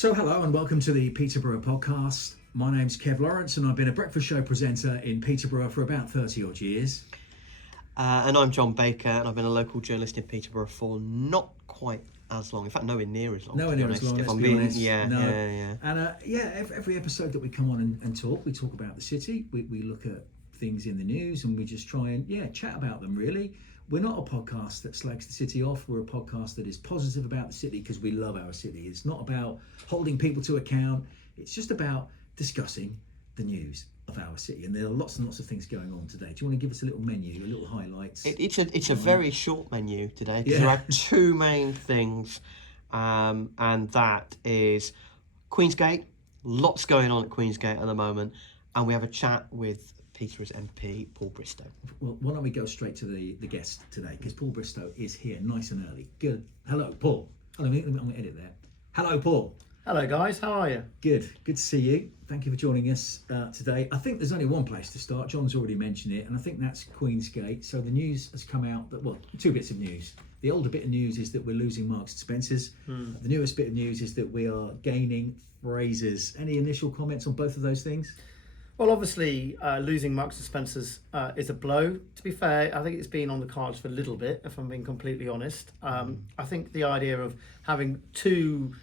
So hello and welcome to the Peterborough podcast. My name's Kev Lawrence and I've been a breakfast show presenter in Peterborough for about 30 odd years. And I'm John Baker and I've been a local journalist in Peterborough for not quite as long. In fact, nowhere near as long. Nowhere near as long, let's be honest. Yeah. And every episode that we come on and talk, we talk about the city. We look at things in the news and we just try and chat about them really. We're not a podcast that slags the city off. We're a podcast that is positive about the city because we love our city. It's not about holding people to account. It's just about discussing the news of our city. And there are lots and lots of things going on today. Do you want to give us a little menu, a little highlights? It's a very short menu today because there are two main things, and that is Queensgate. Lots going on at Queensgate at the moment, and we have a chat with Peterborough MP Paul Bristow. Well, why don't we go straight to the guest today, because Paul Bristow is here nice and early. Good. Hello, Paul. I'm going to edit there. Hello, Paul. Hello, guys. How are you? Good to see you. Thank you for joining us today. I think there's only one place to start. John's already mentioned it, and I think that's Queensgate. So the news has come out that, well, two bits of news. The older bit of news is that we're losing Marks and Spencer's. The newest bit of news is that we are gaining Fraser's. Any initial comments on both of those things? Well, obviously, losing Marks and Spencer's is a blow. To be fair, I think it's been on the cards for a little bit, if I'm being completely honest. I think the idea of having two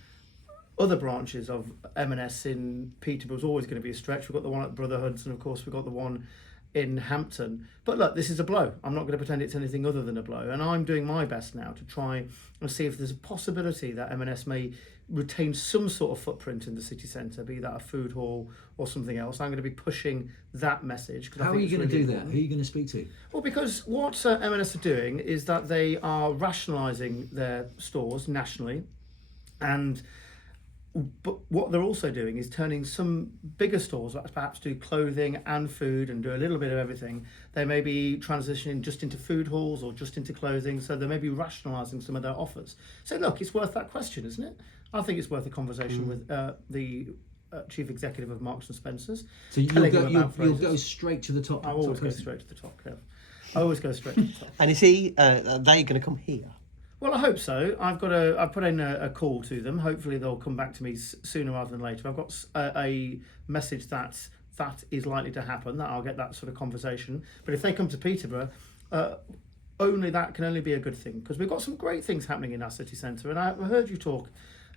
other branches of M&S in Peterborough is always going to be a stretch. We've got the one at Brotherhoods, and of course we've got the one in Hampton. But look, this is a blow. I'm not going to pretend it's anything other than a blow. And I'm doing my best now to try and see if there's a possibility that M&S may retain some sort of footprint in the city centre, be that a food hall or something else. I'm going to be pushing that message. How are you going to do that? Who are you going to speak to? Well, because what M&S are doing is that they are rationalising their stores nationally, but what they're also doing is turning some bigger stores that perhaps do clothing and food and do a little bit of everything. They may be transitioning just into food halls or just into clothing, so they may be rationalising some of their offers. So look, it's worth that question, isn't it? I think it's worth a conversation with the chief executive of Marks and Spencer's. So you'll go straight to the top. I always go straight to the top, Kev. I always go straight to the top. And is he? Are they going to come here? Well, I hope so. I've put in a call to them. Hopefully they'll come back to me sooner rather than later. I've got a message that is likely to happen, that I'll get that sort of conversation. But if they come to Peterborough, that can only be a good thing, because we've got some great things happening in our city centre. And I've heard you talk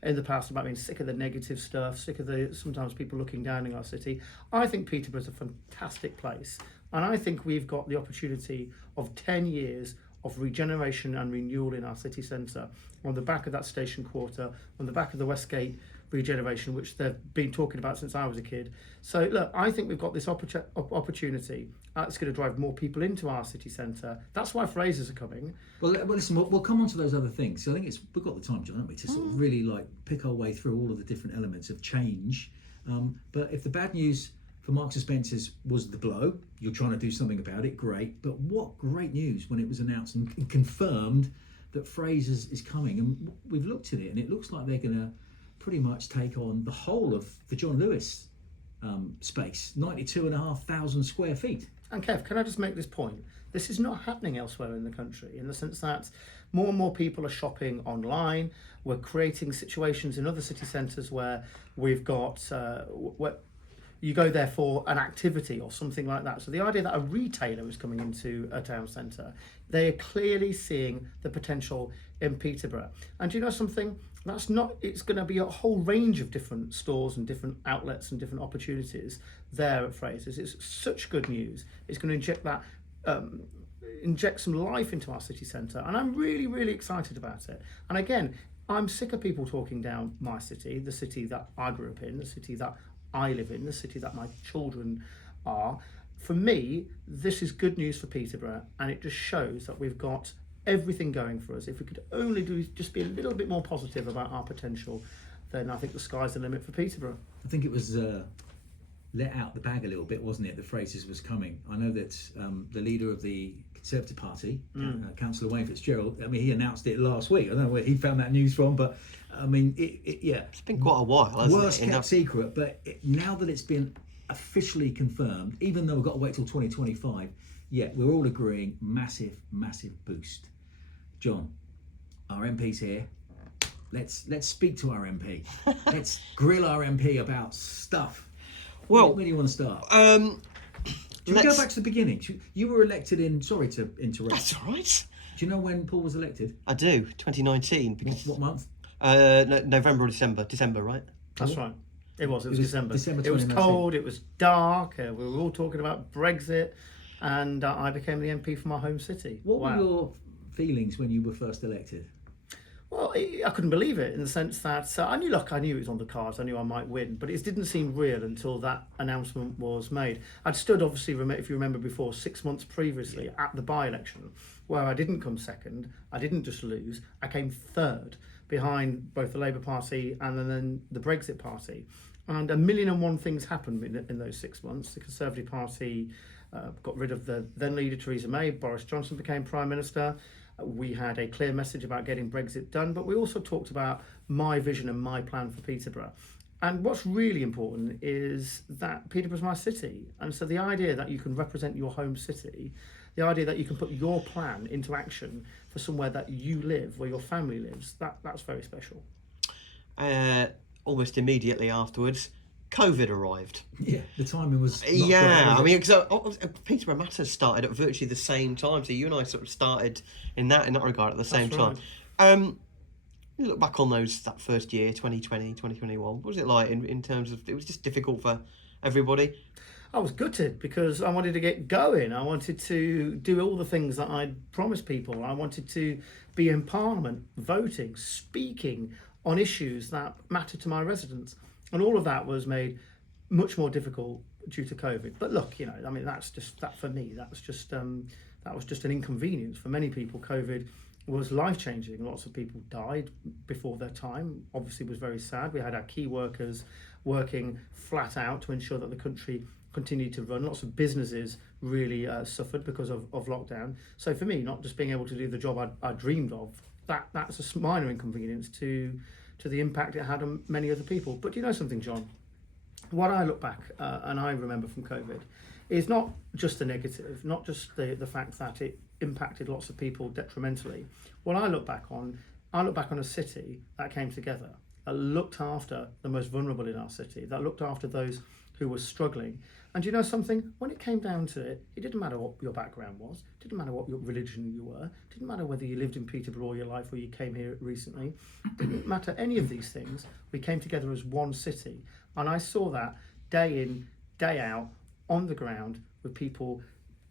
in the past about being sick of the negative stuff, sick of sometimes people looking down in our city. I think Peterborough is a fantastic place. And I think we've got the opportunity of 10 years of regeneration and renewal in our city centre, on the back of that station quarter, on the back of the Westgate regeneration, which they've been talking about since I was a kid. So look, I think we've got this opportunity. It's going to drive more people into our city centre. That's why Fraser's are coming. Well, listen, we'll come on to those other things. So I think we've got the time, John, haven't we, to sort of really pick our way through all of the different elements of change. But if the bad news for Marks and Spencer's was the blow, you're trying to do something about it, great. But what great news when it was announced and confirmed that Fraser's is coming. And we've looked at it and it looks like they're going to pretty much take on the whole of the John Lewis space, 92,500 square feet. And Kev, can I just make this point? This is not happening elsewhere in the country, in the sense that more and more people are shopping online. We're creating situations in other city centres where we've got you go there for an activity or something like that. So the idea that a retailer is coming into a town centre, they are clearly seeing the potential in Peterborough. And do you know something? It's going to be a whole range of different stores and different outlets and different opportunities there at Fraser's. It's such good news. It's going to inject some life into our city centre. And I'm really, really excited about it. And again, I'm sick of people talking down my city, the city that I grew up in, the city that I live in, the city that my children are. For me, this is good news for Peterborough, and it just shows that we've got everything going for us. If we could only just be a little bit more positive about our potential, then I think the sky's the limit for Peterborough. I think it was let out the bag a little bit, wasn't it, that Fraser's was coming. I know that the leader of the Conservative Party, Councillor Wayne Fitzgerald, I mean, he announced it last week. I don't know where he found that news from, but I mean, it's been quite a while, hasn't it? Worst kept secret, but now that it's been officially confirmed, even though we've got to wait till 2025, we're all agreeing massive boost. John, our MP's here. Let's speak to our MP. Let's grill our MP about stuff. Well, where do you want to start? Should we let's- go back to the beginning? You were elected in. Sorry to interrupt. That's all right. Do you know when Paul was elected? I do. 2019. Because What month? November or December. December, right? That's right. It was December. December It was 2019. cold. It was dark. We were all talking about Brexit, and I became the MP for my home city. What Wow. were your feelings when you were first elected? Well, I couldn't believe it in the sense that I knew it was on the cards. I knew I might win, but it didn't seem real until that announcement was made. I'd stood, obviously, if you remember before, 6 months previously at the by-election, where I didn't come second. I didn't just lose. I came third behind both the Labour Party and then the Brexit Party. And 1,000,001 things happened in those 6 months. The Conservative Party got rid of the then leader Theresa May. Boris Johnson became Prime Minister. We had a clear message about getting Brexit done, but we also talked about my vision and my plan for Peterborough. And what's really important is that Peterborough's my city. And so the idea that you can represent your home city, the idea that you can put your plan into action for somewhere that you live, where your family lives, that's very special. Almost immediately afterwards, COVID arrived. Yeah, the timing was. Not Yeah, great, was I it? mean, because Peterborough Matters started at virtually the same time, so you and I sort of started in that regard at the same That's time. You look back on that first year, 2020, 2021. What was it like in terms of? It was just difficult for everybody. I was gutted because I wanted to get going. I wanted to do all the things that I'd promised people. I wanted to be in Parliament, voting, speaking on issues that mattered to my residents. And all of that was made much more difficult due to COVID. But look, I mean, that's just that for me. That was just an inconvenience for many people. COVID was life-changing. Lots of people died before their time. Obviously, it was very sad. We had our key workers working flat out to ensure that the country continued to run. Lots of businesses really suffered because of lockdown. So for me, not just being able to do the job I dreamed of, that's a minor inconvenience to the impact it had on many other people. But you know something, John? What I look back and I remember from COVID is not just the negative, not just the fact that it impacted lots of people detrimentally. What I look back on a city that came together, that looked after the most vulnerable in our city, that looked after those who were struggling. And you know something? When it came down to it, it didn't matter what your background was, it didn't matter what your religion you were, it didn't matter whether you lived in Peterborough all your life or you came here recently, it didn't matter any of these things. We came together as one city. And I saw that day in, day out, on the ground, with people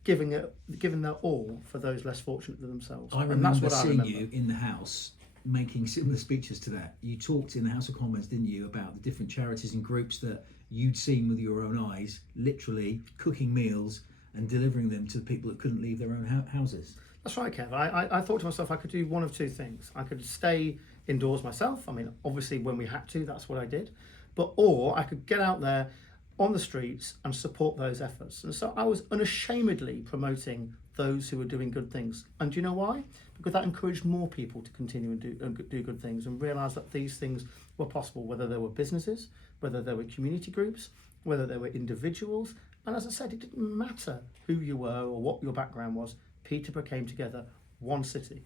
giving their all for those less fortunate than themselves. I And that's remember what I seeing remember. you in the House making similar speeches to that. You talked in the House of Commons, didn't you, about the different charities and groups that you'd seen with your own eyes, literally cooking meals and delivering them to the people that couldn't leave their own houses. That's right, Kev. I thought to myself I could do one of two things. I could stay indoors myself. I mean, obviously when we had to, that's what I did. Or I could get out there on the streets and support those efforts. And so I was unashamedly promoting those who were doing good things. And do you know why? Because that encouraged more people to continue and do good things and realise that these things were possible, whether they were businesses, whether they were community groups, whether they were individuals. And as I said, it didn't matter who you were or what your background was. Peterborough came together, one city.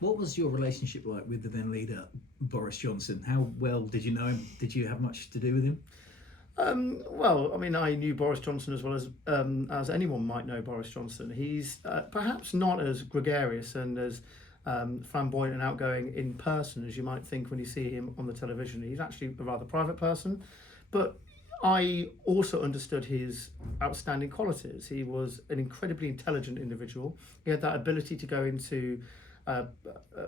What was your relationship like with the then leader, Boris Johnson? How well did you know him? Did you have much to do with him? Well, I mean, I knew Boris Johnson as well as anyone might know Boris Johnson. He's perhaps not as gregarious and as flamboyant and outgoing in person as you might think when you see him on the television. He's actually a rather private person, but I also understood his outstanding qualities. He was an incredibly intelligent individual. He had that ability to go into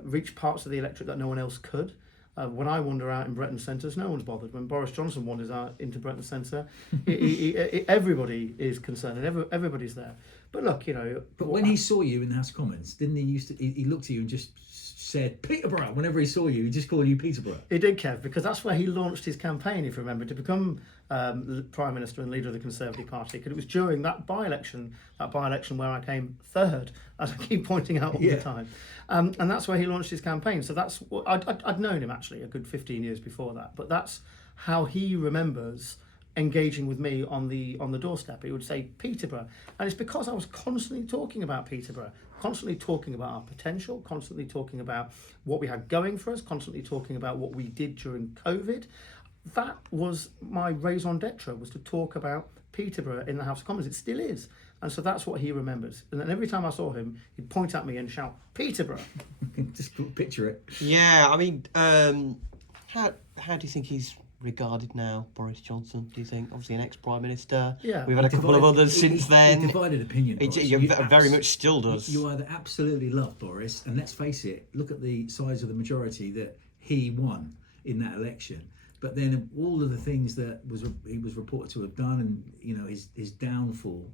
reach parts of the electorate that no one else could. When I wander out in Bretton Centres, no one's bothered. When Boris Johnson wanders out into Bretton Centre, everybody is concerned and everybody's there. But look, But when he saw you in the House of Commons, didn't he he looked at you and just said Peterborough? Whenever he saw you, he just called you Peterborough. He did, Kev, because that's where he launched his campaign, if you remember, to become Prime Minister and leader of the Conservative Party. Because it was during that by-election where I came third, as I keep pointing out all the time. And that's where he launched his campaign. So that's what I'd known him actually a good 15 years before that. But that's how he remembers engaging with me on the doorstep. He would say Peterborough, and it's because I was constantly talking about Peterborough. constantly talking about our potential, constantly talking about what we had going for us, constantly talking about what we did during COVID. That was my raison d'etre, was to talk about Peterborough in the House of Commons. It still is. And so that's what he remembers. And then every time I saw him, he'd point at me and shout, Peterborough. Just picture it. Yeah, I mean, how do you think he's regarded now, Boris Johnson? Do you think? Obviously an ex-Prime Minister. Yeah. We've had a couple of others since then. Divided opinion. Boris. Very much still does. You either absolutely love Boris, and let's face it, look at the size of the majority that he won in that election. But then all of the things that he was reported to have done, and his downfall.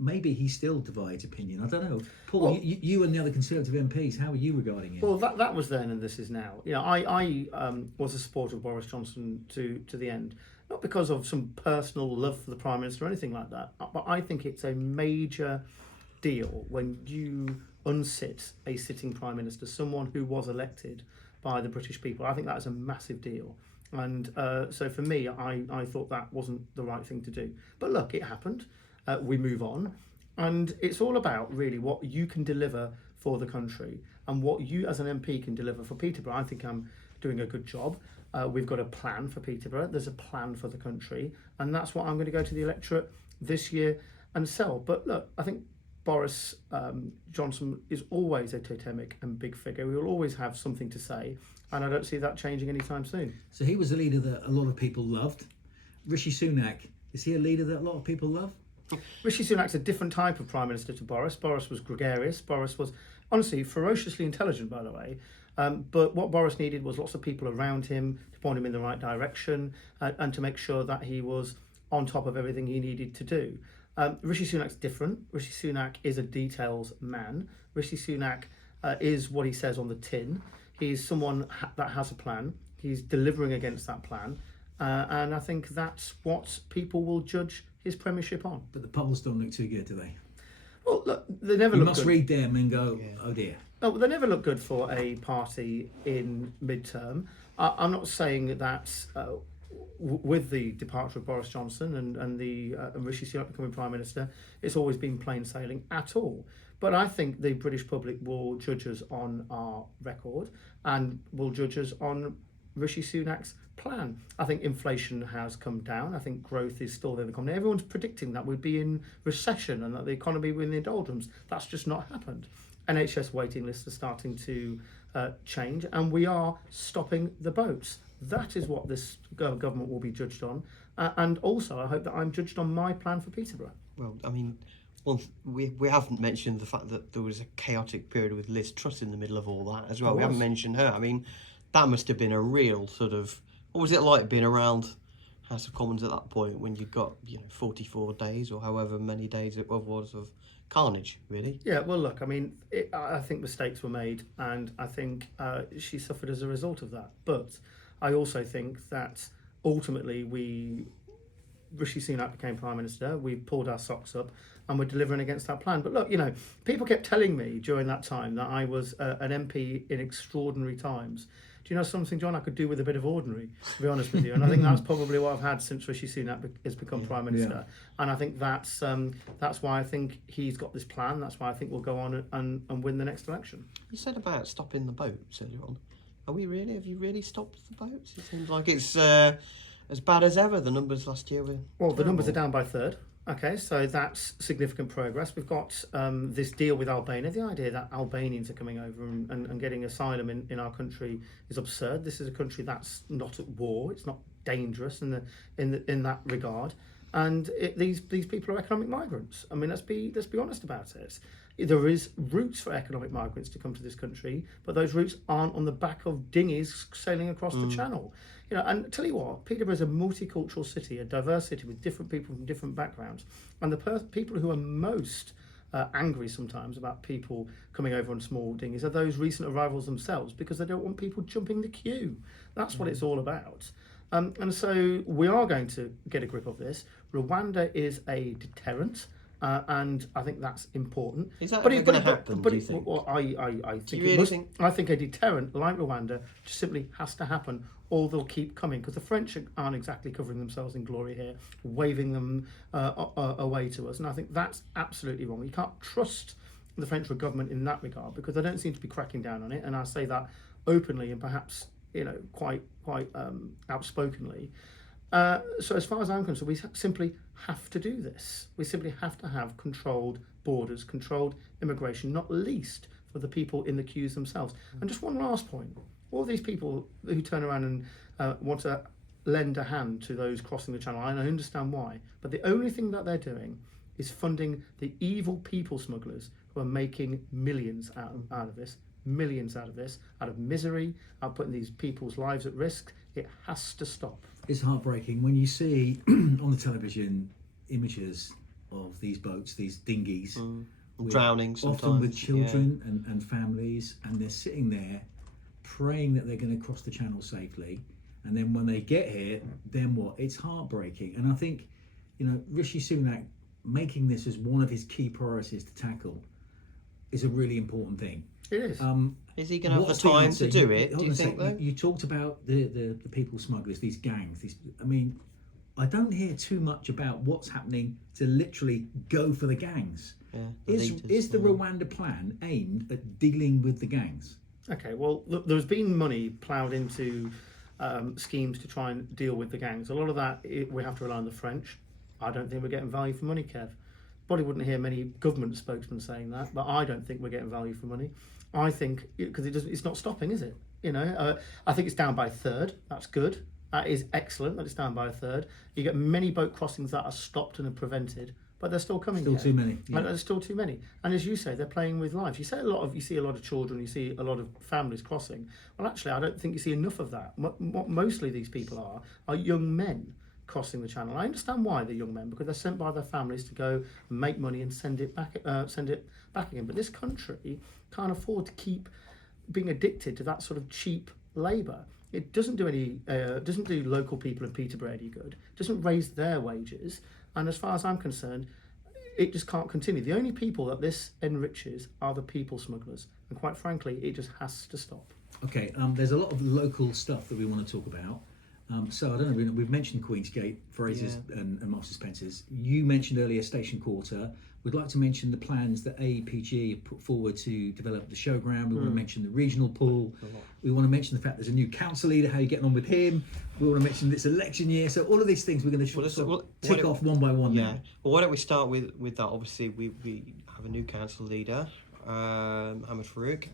Maybe he still divides opinion. I don't know. Paul, well, you and the other Conservative MPs, how are you regarding it? Well, that was then and this is now. I was a supporter of Boris Johnson to the end. Not because of some personal love for the Prime Minister or anything like that, but I think it's a major deal when you unsit a sitting Prime Minister, someone who was elected by the British people. I think that is a massive deal. And so for me, I thought that wasn't the right thing to do. But look, it happened. We move on, and it's all about really what you can deliver for the country and what you as an MP can deliver for Peterborough. I think I'm doing a good job. We've got a plan for Peterborough. There's a plan for the country, and that's what I'm going to go to the electorate this year and sell. But look, I think Boris Johnson is always a totemic and big figure. We will always have something to say, and I don't see that changing anytime soon. So he was a leader that a lot of people loved. Rishi Sunak, is he a leader that a lot of people love? Rishi Sunak's a different type of Prime Minister to Boris. Boris was gregarious. Boris was, honestly, ferociously intelligent, by the way. But what Boris needed was lots of people around him to point him in the right direction and to make sure that he was on top of everything he needed to do. Rishi Sunak's different. Rishi Sunak is a details man. Rishi Sunak is what he says on the tin. He's someone that has a plan. He's delivering against that plan. And I think that's what people will judge his premiership on. But the polls don't look too good, do they? Well, look, they never you look must good. read them and go, oh dear. No, they never look good for a party in midterm. I'm not saying that with the departure of Boris Johnson and Rishi Sunak becoming Prime Minister, it's always been plain sailing at all. But I think the British public will judge us on our record and will judge us on Rishi Sunak's plan. I think inflation has come down. I think growth is still there. Everyone's predicting that we'd be in recession and that the economy would be in the doldrums. That's just not happened. NHS waiting lists are starting to change, and we are stopping the boats. That is what this government will be judged on. And also, I hope that I'm judged on my plan for Peterborough. Well, I mean, we haven't mentioned the fact that there was a chaotic period with Liz Truss in the middle of all that as well. We haven't mentioned her. I mean, that must have been a real sort of... What was it like being around House of Commons at that point when you got 44 days or however many days it was of carnage, really? Yeah, well, look, I mean, I think mistakes were made, and I think she suffered as a result of that. But I also think that ultimately Rishi Sunak became Prime Minister, we pulled our socks up, and we're delivering against that plan. But look, people kept telling me during that time that I was an MP in extraordinary times. Do you know something, John? I could do with a bit of ordinary, to be honest with you. And I think that's probably what I've had since Rishi Sunak has become Prime Minister. Yeah. And I think that's why I think he's got this plan. That's why I think we'll go on and win the next election. You said about stopping the boats earlier on. Have you really stopped the boats? It seems like it's as bad as ever. The numbers last year were terrible. The numbers are down by a third. Okay, so that's significant progress. We've got this deal with Albania. The idea that Albanians are coming over and getting asylum in our country is absurd. This is a country that's not at war. It's not dangerous in that regard. And these people are economic migrants. I mean, let's be honest about it. There is routes for economic migrants to come to this country, but those routes aren't on the back of dinghies sailing across the channel. And tell you what, Peterborough is a multicultural city, a diverse city with different people from different backgrounds. And the people who are most angry sometimes about people coming over on small dinghies are those recent arrivals themselves, because they don't want people jumping the queue. That's what it's all about. And so we are going to get a grip of this. Rwanda is a deterrent. And I think that's important. Is that going to happen, do you think? Well, I think a deterrent like Rwanda just simply has to happen, or they'll keep coming, because the French aren't exactly covering themselves in glory here, waving them away to us. And I think that's absolutely wrong. You can't trust the French government in that regard, because they don't seem to be cracking down on it, and I say that openly and perhaps quite outspokenly. So as far as I'm concerned, we simply have to do this. We simply have to have controlled borders, controlled immigration, not least for the people in the queues themselves. And just one last point: all these people who turn around and want to lend a hand to those crossing the channel, and I understand why, but the only thing that they're doing is funding the evil people smugglers who are making millions out of this, out of misery, out of putting these people's lives at risk. It has to stop. It's heartbreaking when you see on the television images of these boats, these dinghies, drowning sometimes, often with children and families, and they're sitting there praying that they're going to cross the channel safely. And then when they get here, then what? It's heartbreaking. And I think, Rishi Sunak making this as one of his key priorities to tackle is a really important thing. It is. Is he going to have the time to do it? Do you think, though? You talked about the people smugglers, these gangs. I don't hear too much about what's happening to literally go for the gangs. Yeah, is the Rwanda plan aimed at dealing with the gangs? Okay, well, there's been money ploughed into schemes to try and deal with the gangs. A lot of that, we have to rely on the French. I don't think we're getting value for money, Kev. Probably wouldn't hear many government spokesmen saying that, but I don't think we're getting value for money. I think, because it's not stopping, is it? I think it's down by a third. That's good. That is excellent that it's down by a third. You get many boat crossings that are stopped and are prevented, but they're still coming. Still too many. Yeah. There's still too many. And as you say, they're playing with lives. You see a lot of children. You see a lot of families crossing. Well, actually, I don't think you see enough of that. What mostly these people are young men crossing the channel. I understand why they're young men, because they're sent by their families to go and make money and send it back again. But this country can't afford to keep being addicted to that sort of cheap labour. It doesn't do local people in Peterborough any good. It doesn't raise their wages. And as far as I'm concerned, it just can't continue. The only people that this enriches are the people smugglers. And quite frankly, it just has to stop. Okay, there's a lot of local stuff that we want to talk about. So I don't know, we've mentioned Queensgate, Fraser's and Marks and Spencer's. You mentioned earlier Station Quarter. We'd like to mention the plans that APG have put forward to develop the showground. We want to mention the regional pool. We want to mention the fact there's a new council leader, how you're getting on with him. We want to mention this election year. So all of these things we're going to tick off one by one now. Well, why don't we start with that? Obviously, we have a new council leader, Hamid Farouk.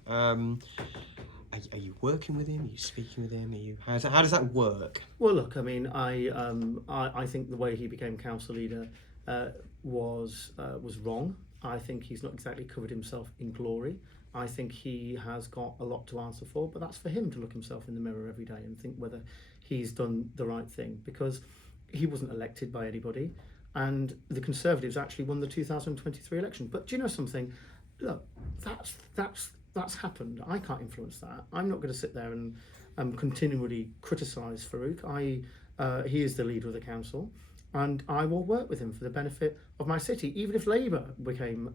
Are you working with him? Are you speaking with him? How does that work? Well, look, I mean, I think the way he became council leader was wrong. I think he's not exactly covered himself in glory. I think he has got a lot to answer for, but that's for him to look himself in the mirror every day and think whether he's done the right thing, because he wasn't elected by anybody, and the Conservatives actually won the 2023 election. But do you know something? Look, that's happened. I can't influence that. I'm not going to sit there and continually criticise Farouk. He is the leader of the council, and I will work with him for the benefit of my city. Even if Labour became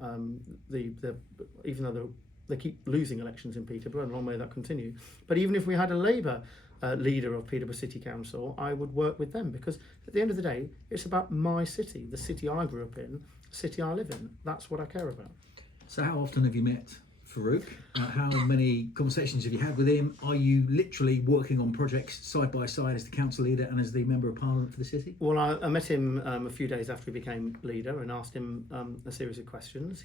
even though they keep losing elections in Peterborough, and long may that continue. But even if we had a Labour leader of Peterborough City Council, I would work with them, because at the end of the day, it's about my city, the city I grew up in, the city I live in. That's what I care about. So how often have you met Farouk? How many conversations have you had with him? Are you literally working on projects side by side as the council leader and as the Member of Parliament for the city? Well, I met him a few days after he became leader and asked him a series of questions.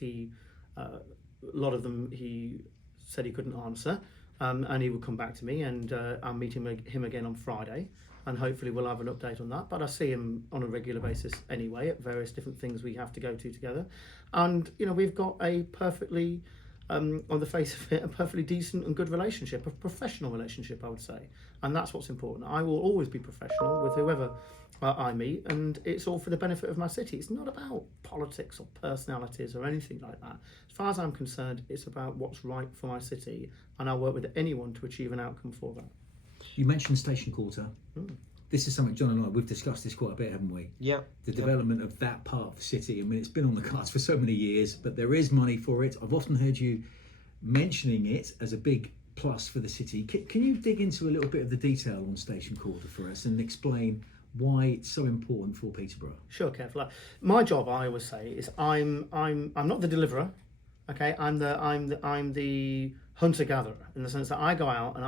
A lot of them he said he couldn't answer, and he would come back to me, and I'm meeting him again on Friday, and hopefully we'll have an update on that. But I see him on a regular basis anyway at various different things we have to go to together. And, we've got a perfectly... on the face of it, a perfectly decent and good relationship, a professional relationship, I would say. And that's what's important. I will always be professional with whoever I meet, and it's all for the benefit of my city. It's not about politics or personalities or anything like that. As far as I'm concerned, it's about what's right for my city, and I'll work with anyone to achieve an outcome for that. You mentioned Station Quarter. This is something John and I, we've discussed this quite a bit, haven't we? Yeah. The development of that part of the city. I mean, it's been on the cards for so many years, but there is money for it. I've often heard you mentioning it as a big plus for the city. Can you dig into a little bit of the detail on Station Quarter for us and explain why it's so important for Peterborough? Sure, Kev. My job, I always say, is I'm not the deliverer. Okay, I'm the hunter gatherer in the sense that I go out and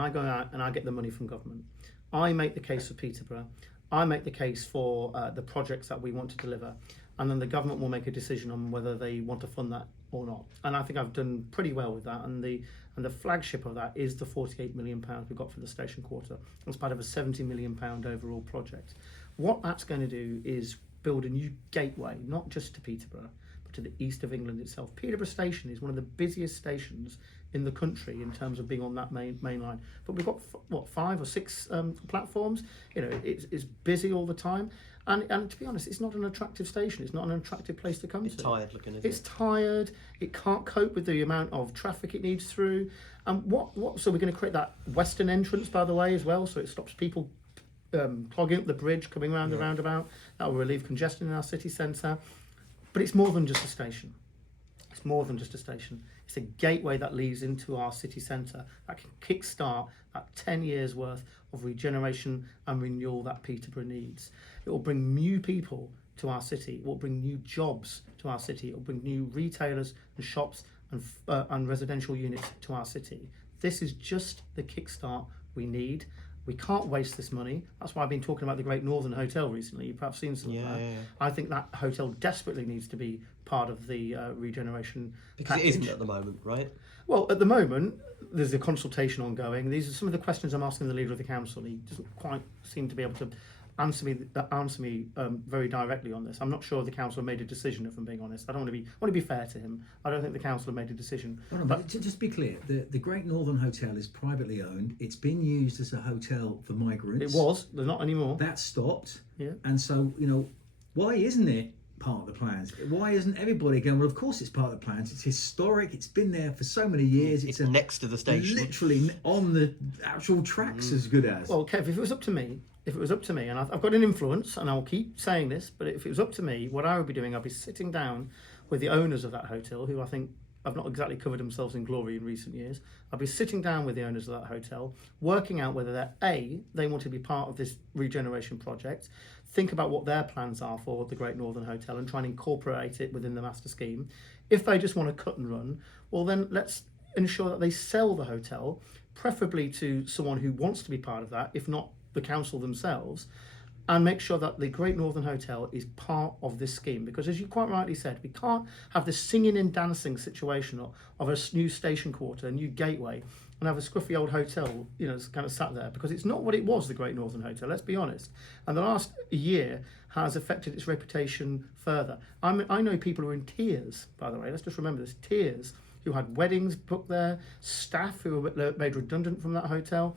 I get the money from government. I make the case for Peterborough. I make the case for the projects that we want to deliver, and then the government will make a decision on whether they want to fund that or not. And I think I've done pretty well with that. And the flagship of that is the £48 million we got for the station quarter. It's part of a £70 million overall project. What that's going to do is build a new gateway, not just to Peterborough, but to the east of England itself. Peterborough Station is one of the busiest stations in the country in terms of being on that main line. But we've got, 5 or 6 platforms. It's busy all the time. And to be honest, it's not an attractive station. It's not an attractive place to come to. It's tired looking, isn't it? It's tired. It can't cope with the amount of traffic it needs through. And so we're going to create that western entrance, by the way, as well, so it stops people clogging up the bridge, coming around the roundabout. That will relieve congestion in our city centre. But it's more than just a station. It's more than just a station. It's a gateway that leads into our city centre that can kickstart that 10 years worth of regeneration and renewal that Peterborough needs. It will bring new people to our city. It will bring new jobs to our city. It will bring new retailers and shops and residential units to our city. This is just the kickstart we need. We can't waste this money. That's why I've been talking about the Great Northern Hotel recently. You've perhaps seen some of that. Yeah. I think that hotel desperately needs to be part of the regeneration because package. It isn't at the moment, right? Well, at the moment, there's a consultation ongoing. These are some of the questions I'm asking the leader of the council. He doesn't quite seem to be able to answer me very directly on this. I'm not sure the council have made a decision, if I'm being honest. I want to be fair to him. I don't think the council have made a decision. But to just be clear, the Great Northern Hotel is privately owned. It's been used as a hotel for migrants. It was. They're not anymore. That stopped. Yeah. And so, why isn't it part of the plans? Why isn't everybody going, well, of course it's part of the plans. It's historic. It's been there for so many years. It's next to the station. Literally on the actual tracks as good as. Well, Kev, if it was up to me, and I've got an influence, and I'll keep saying this, but if it was up to me, what I would be doing, I'd be sitting down with the owners of that hotel, who I think have not exactly covered themselves in glory in recent years. I'd be sitting down with the owners of that hotel, working out whether they want to be part of this regeneration project, think about what their plans are for the Great Northern Hotel and try and incorporate it within the master scheme. If they just want to cut and run, well then let's ensure that they sell the hotel, preferably to someone who wants to be part of that, if not the council themselves, and make sure that the Great Northern Hotel is part of this scheme. Because as you quite rightly said, we can't have this singing and dancing situation of a new station quarter, a new gateway, and have a scruffy old hotel, kind of sat there, because it's not what it was, the Great Northern Hotel, let's be honest. And the last year has affected its reputation further. I know people who are in tears, by the way, let's just remember this, tears, who had weddings booked there, staff who were made redundant from that hotel,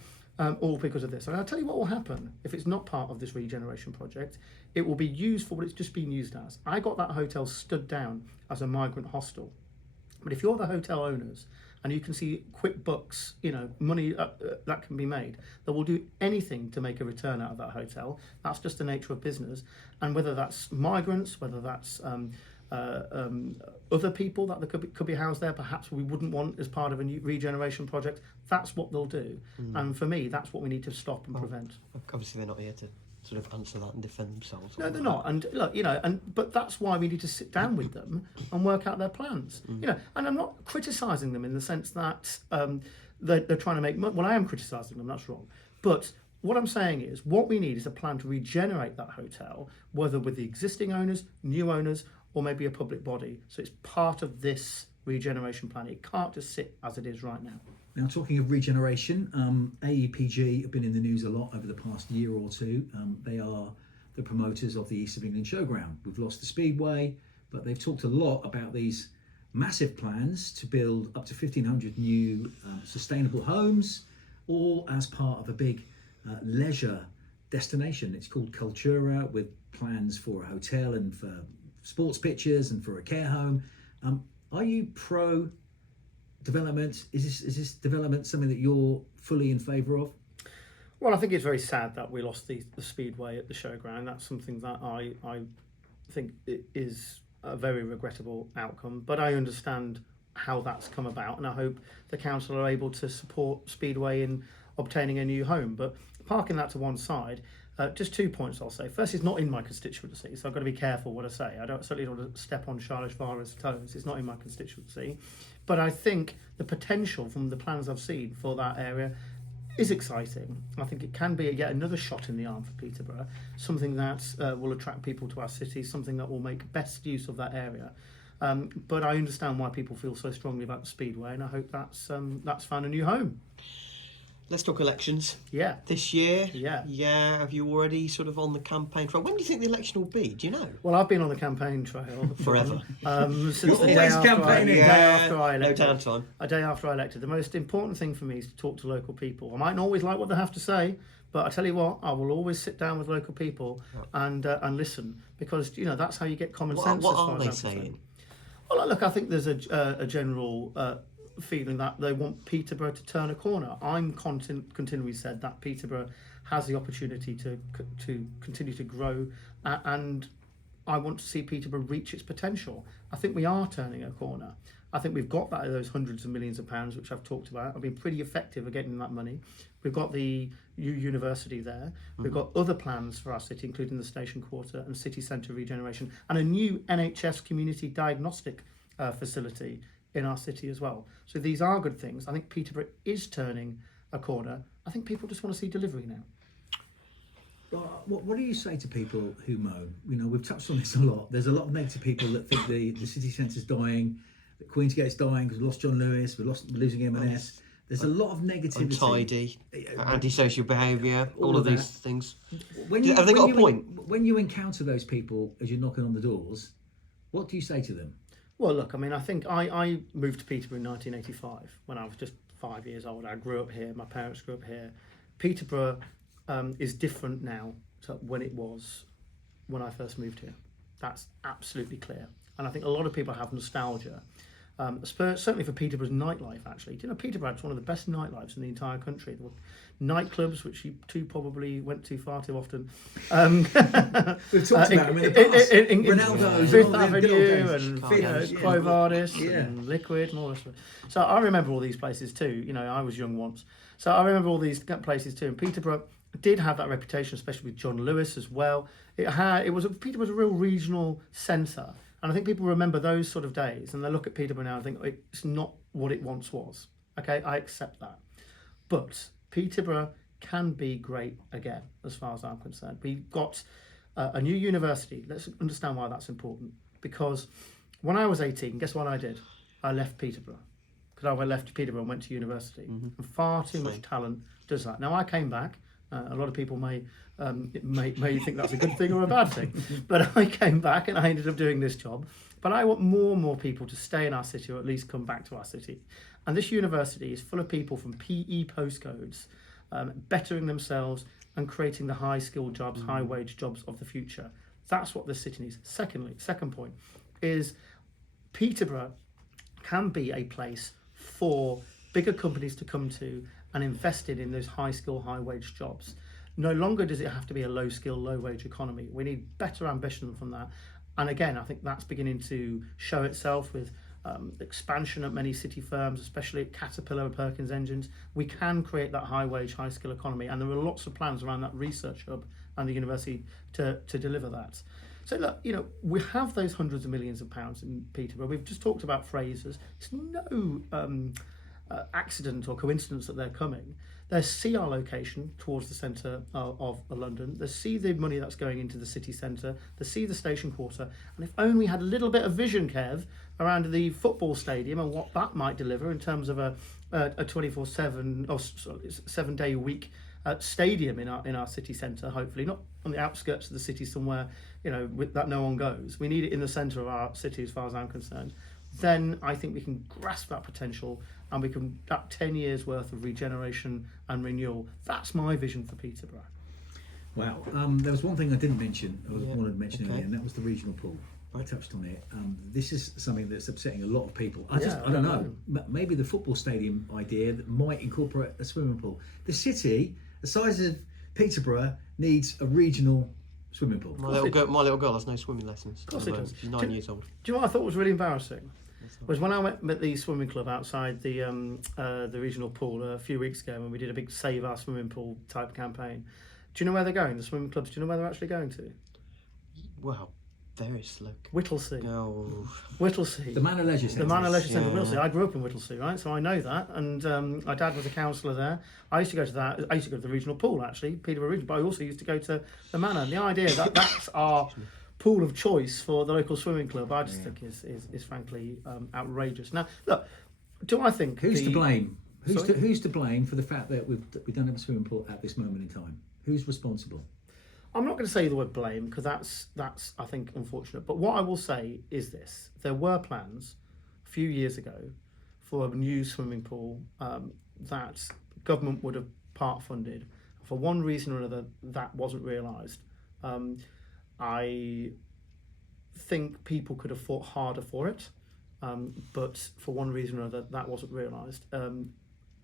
all because of this. And I'll tell you what will happen if it's not part of this regeneration project. It will be used for what it's just been used as. I got that hotel stood down as a migrant hostel. But if you're the hotel owners and you can see quick bucks, money that can be made, they will do anything to make a return out of that hotel. That's just the nature of business. And whether that's migrants, whether that's other people that could be housed there, perhaps we wouldn't want as part of a new regeneration project, that's what they'll do. And for me, that's what we need to stop and prevent. Obviously they're not here to sort of answer that and defend themselves. No, they're not. And look, but that's why we need to sit down with them and work out their plans. And I'm not criticising them in the sense that they're trying to make money. Well, I am criticising them, that's wrong. But what I'm saying is what we need is a plan to regenerate that hotel, whether with the existing owners, new owners, or maybe a public body. So it's part of this regeneration plan. It can't just sit as it is right now. Now, talking of regeneration, AEPG have been in the news a lot over the past year or two. They are the promoters of the East of England Showground. We've lost the Speedway, but they've talked a lot about these massive plans to build up to 1,500 new sustainable homes, all as part of a big leisure destination. It's called Cultura, with plans for a hotel and for sports pitches and for a care home. Are you pro development? Is this development something that you're fully in favour of? Well, I think it's very sad that we lost the Speedway at the showground. That's something that I think it is a very regrettable outcome, but I understand how that's come about, and I hope the council are able to support Speedway in obtaining a new home. But parking that to one side, Just 2 points I'll say. First, it's not in my constituency, so I've got to be careful what I say. I certainly don't want to step on Shailesh Vara's toes. It's not in my constituency. But I think the potential from the plans I've seen for that area is exciting. I think it can be yet another shot in the arm for Peterborough, something that will attract people to our city, something that will make best use of that area. But I understand why people feel so strongly about the Speedway, and I hope that's found a new home. Let's talk elections. Yeah. This year? Yeah. Have you already sort of on the campaign trail? When do you think the election will be? Do you know? Well, I've been on the campaign trail Forever. Since You're the day always after, campaigning. day after I No elected. downtime. A day after I elected. The most important thing for me is to talk to local people. I might not always like what they have to say, but I tell you what, I will always sit down with local people and listen, because that's how you get common sense. What as far are as they I'm concerned. saying? Well, look, I think there's a general feeling that they want Peterborough to turn a corner. I'm continually said that Peterborough has the opportunity to continue to grow, and I want to see Peterborough reach its potential. I think we are turning a corner. I think we've got those hundreds of millions of pounds, which I've talked about. I've been pretty effective at getting that money. We've got the new university there. We've got other plans for our city, including the station quarter and city centre regeneration, and a new NHS community diagnostic facility in our city as well. So these are good things. I think Peterborough is turning a corner. I think people just want to see delivery now. What do you say to people who moan? We've touched on this a lot. There's a lot of negative people that think the city centre's dying, that Queensgate's dying because we lost John Lewis, we're losing M&S. There's a lot of negativity. Untidy, antisocial behaviour, all of these things. Have they got a point? When you encounter those people as you're knocking on the doors, what do you say to them? Well, look, I think I moved to Peterborough in 1985 when I was just 5 years old. I grew up here. My parents grew up here. Peterborough is different now to when it was when I first moved here. That's absolutely clear. And I think a lot of people have nostalgia. Certainly for Peterborough's nightlife, actually. Peterborough had one of the best nightlives in the entire country. There were nightclubs, which you two probably went to far too often. We've talked about them in the past. Ronaldo's, Fifth and all the good Avenue, old and days. Quo Vadis, Yeah. and Liquid, and all this. So I remember all these places too. I was young once. So I remember all these places too. And Peterborough did have that reputation, especially with John Lewis as well. Peterborough was a real regional centre. And I think people remember those sort of days, and they look at Peterborough now and think it's not what it once was. Okay, I accept that. But Peterborough can be great again, as far as I'm concerned. We've got a new university. Let's understand why that's important. Because when I was 18, guess what I did? I left Peterborough. Because I left Peterborough and went to university. And far too much talent does that. Now, I came back. A lot of people may think that's a good thing or a bad thing. But I came back and I ended up doing this job. But I want more and more people to stay in our city, or at least come back to our city. And this university is full of people from PE postcodes, bettering themselves and creating the high-skilled jobs, high-wage jobs of the future. That's what this city needs. Second point is Peterborough can be a place for bigger companies to come to and invest in those high-skill, high-wage jobs. No longer does it have to be a low-skill, low-wage economy. We need better ambition from that. And again, I think that's beginning to show itself with expansion at many city firms, especially at Caterpillar, Perkins Engines. We can create that high-wage, high-skill economy, and there are lots of plans around that research hub and the university to deliver that. So look, we have those hundreds of millions of pounds in Peterborough. We've just talked about Frasers. It's no accident or coincidence that they're coming. They see our location towards the centre of London. They see the money that's going into the city centre. They see the station quarter. And if only we had a little bit of vision, Kev, around the football stadium and what that might deliver in terms of a 24/7 or 7-day week stadium in our city centre. Hopefully not on the outskirts of the city somewhere, that no one goes. We need it in the centre of our city, as far as I'm concerned. Then I think we can grasp that potential, and we can that 10 years worth of regeneration and renewal. That's my vision for Peterborough. Wow. There was one thing I didn't mention, I wanted to mention earlier, and that was the regional pool. I touched on it. This is something that's upsetting a lot of people. I don't know. Maybe the football stadium idea that might incorporate a swimming pool. The city, the size of Peterborough, needs a regional swimming pool. My little girl has no swimming lessons. Of course it does. She's 9 years old. Do you know what I thought was really embarrassing? Was when I went at the swimming club outside the regional pool a few weeks ago, when we did a big Save Our Swimming Pool type campaign. Do you know where they're going? The swimming clubs. Do you know where they're actually going to? Well, there is look. Whittlesea. Oh, Whittlesea. The Manor Leisure Centre. The Manor Leisure Centre, Yeah. Whittlesea. I grew up in Whittlesea, right? So I know that. And my dad was a councillor there. I used to go to that. I used to go to the regional pool, actually, Peterborough Regional. But I also used to go to the Manor. And the idea that that's our pool of choice for the local swimming club, I just think is frankly outrageous. Now, look, do I think Who's to blame? Sorry? Who's to blame for the fact that we don't have a swimming pool at this moment in time? Who's responsible? I'm not going to say the word blame because that's I think unfortunate. But what I will say is this: there were plans a few years ago for a new swimming pool that government would have part funded. For one reason or another, that wasn't realised. I think people could have fought harder for it, but for one reason or another, that wasn't realised.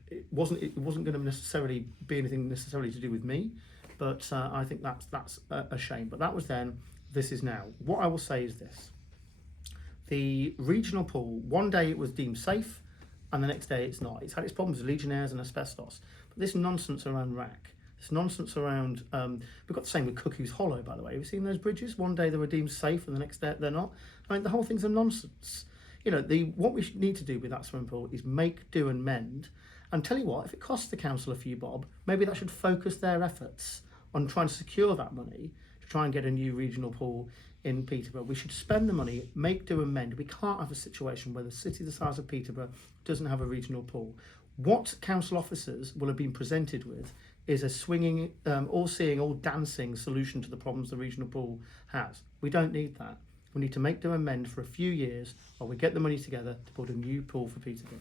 It wasn't going to necessarily be anything necessarily to do with me. But I think that's a shame. But that was then, this is now. What I will say is this. The regional pool, one day it was deemed safe, and the next day it's not. It's had its problems with Legionnaires and asbestos. But this nonsense around RAC, this nonsense around, we've got the same with Cuckoo's Hollow, by the way. Have you seen those bridges? One day they were deemed safe, and the next day they're not. I mean, the whole thing's a nonsense. You know, what we need to do with that swimming pool is make, do and mend. And tell you what, if it costs the council a few bob, maybe that should focus their efforts on trying to secure that money to try and get a new regional pool in Peterborough. We should spend the money, make, do and mend. We can't have a situation where the city the size of Peterborough doesn't have a regional pool. What council officers will have been presented with is a swinging, all-seeing, all-dancing solution to the problems the regional pool has. We don't need that. We need to make, do and mend for a few years while we get the money together to build a new pool for Peterborough.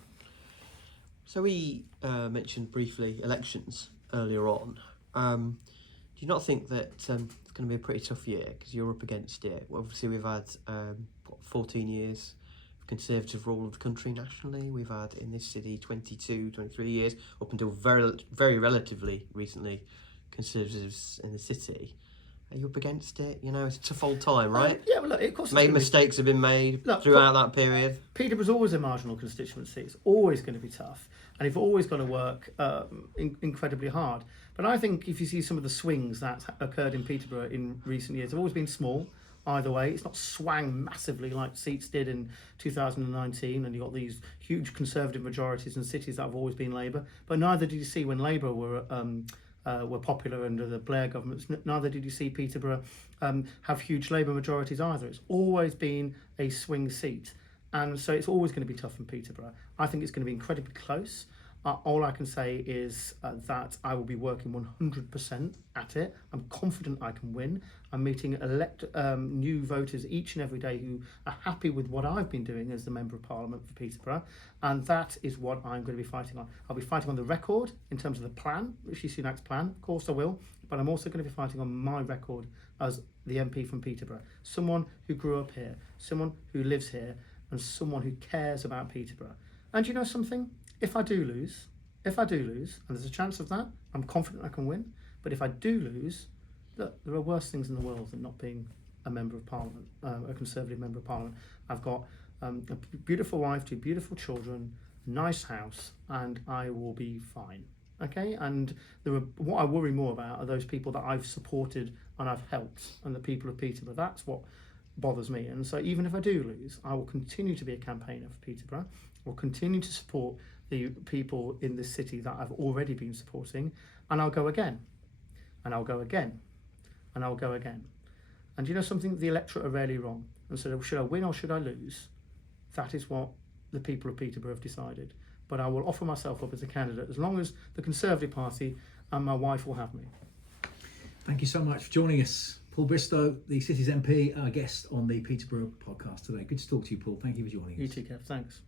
so we mentioned briefly elections earlier on. Do you not think that it's going to be a pretty tough year because you're up against it? Well, obviously, we've had 14 years of Conservative rule of the country nationally. We've had in this city 22, 23 years, up until very relatively recently, Conservatives in the city. Are you up against it? You know, it's a tough old time, right? Yeah, well, look, of course. Mistakes have been made throughout that period. Peterborough's always a marginal constituency. It's always going to be tough, and you've always got to work incredibly hard. But I think if you see some of the swings that occurred in Peterborough in recent years, they've always been small. Either way, it's not swung massively like seats did in 2019, and you got these huge Conservative majorities in cities that have always been Labour. But neither did you see when Labour were popular under the Blair governments. Neither did you see Peterborough have huge Labour majorities either. It's always been a swing seat, and so it's always going to be tough in Peterborough. I think it's going to be incredibly close. All I can say is that I will be working 100% at it. I'm confident I can win. I'm meeting new voters each and every day who are happy with what I've been doing as the Member of Parliament for Peterborough, and that is what I'm going to be fighting on. I'll be fighting on the record in terms of the plan, Rishi Sunak's plan. Of course I will, but I'm also going to be fighting on my record as the MP from Peterborough. Someone who grew up here, someone who lives here, and someone who cares about Peterborough. And you know something? If I do lose, and there's a chance of that, I'm confident I can win. But if I do lose, look, there are worse things in the world than not being a Member of Parliament, a Conservative Member of Parliament. I've got a beautiful wife, 2 beautiful children, a nice house, and I will be fine. Okay? And what I worry more about are those people that I've supported and I've helped, and the people of Peterborough. That's what bothers me. And so even if I do lose, I will continue to be a campaigner for Peterborough. Will continue to support the people in this city that I've already been supporting, and I'll go again, and I'll go again, and I'll go again. And you know something? The electorate are rarely wrong. And so should I win or should I lose? That is what the people of Peterborough have decided. But I will offer myself up as a candidate as long as the Conservative Party and my wife will have me. Thank you so much for joining us. Paul Bristow, the city's MP, our guest on the Peterborough podcast today. Good to talk to you, Paul. Thank you for joining us. You too, Kev. Thanks.